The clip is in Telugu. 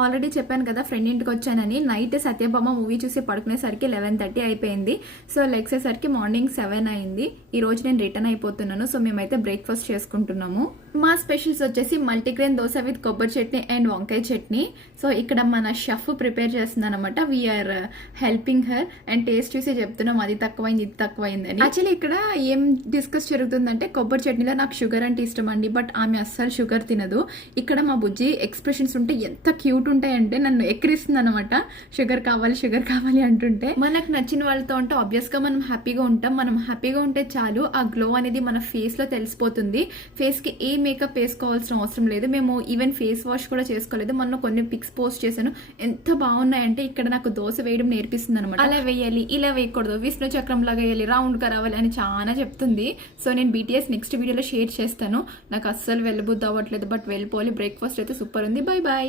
ఆల్రెడీ చెప్పాను కదా ఫ్రెండ్ ఇంటికి వచ్చానని. నైట్ సత్యభామ మూవీ చూసి పడుకునేసరికి 11:30 అయిపోయింది. సో లెగ్సేసరికి మార్నింగ్ 7 అయింది. ఈ రోజు నేను రిటర్న్ అయిపోతున్నాను. సో మేమైతే బ్రేక్ఫాస్ట్ చేసుకుంటున్నాము. మా స్పెషల్స్ వచ్చేసి మల్టీగ్రెయిన్ దోశ విత్ కొబ్బరి చట్నీ అండ్ వంకాయ చట్నీ. సో ఇక్కడ మన షెఫ్ ప్రిపేర్ చేస్తుంది అనమాట. We are helping her and taste చూసి చెప్తున్నాం అది తక్కువైంది ఇది తక్కువైంది అని. యాక్చువల్లీ ఇక్కడ ఏం డిస్కస్ జరుగుతుందంటే కొబ్బరి చట్నీలో నాకు షుగర్ అంటే ఇష్టం అండి, బట్ ఆమె అస్సలు షుగర్ తినదు. ఇక్కడ మా బుజ్జి ఎక్స్ప్రెషన్స్ ఉంటే ఎంత క్యూట్ ఉంటాయంటే నన్ను ఎక్కిరిస్తుంది అనమాట. షుగర్ కావాలి అంటుంటే. మనకు నచ్చిన వాళ్ళతో ఉంటే ఆబ్వియస్ గా మనం హ్యాపీగా ఉంటాం. మనం హ్యాపీగా ఉంటే చాలు, ఆ గ్లో అనేది మన ఫేస్ లో తెలిసిపోతుంది. ఫేస్ కి ఏ మేకప్ వేసుకోవాల్సిన అవసరం లేదు. మేము ఈవెన్ ఫేస్ వాష్ కూడా చేసుకోలేదు. మొన్న కొన్ని పిక్స్ పోస్ట్ చేశాను, ఎంత బాగున్నాయంటే. ఇక్కడ నాకు దోశ వేయడం నేర్పిస్తుంది అనమాట. అలా వేయాలి, ఇలా వేయకూడదు, విష్ణు చక్రం లాగా వేయాలి, రౌండ్ గా రావాలి అని చాలా చెప్తుంది. సో నేను BTS నెక్స్ట్ వీడియోలో షేర్ చేస్తాను. నాకు అస్సలు వెళ్ళబుద్ధి అవ్వట్లేదు, బట్ వెళ్ళిపోవాలి. బ్రేక్ఫాస్ట్ అయితే సూపర్ ఉంది. Bye bye.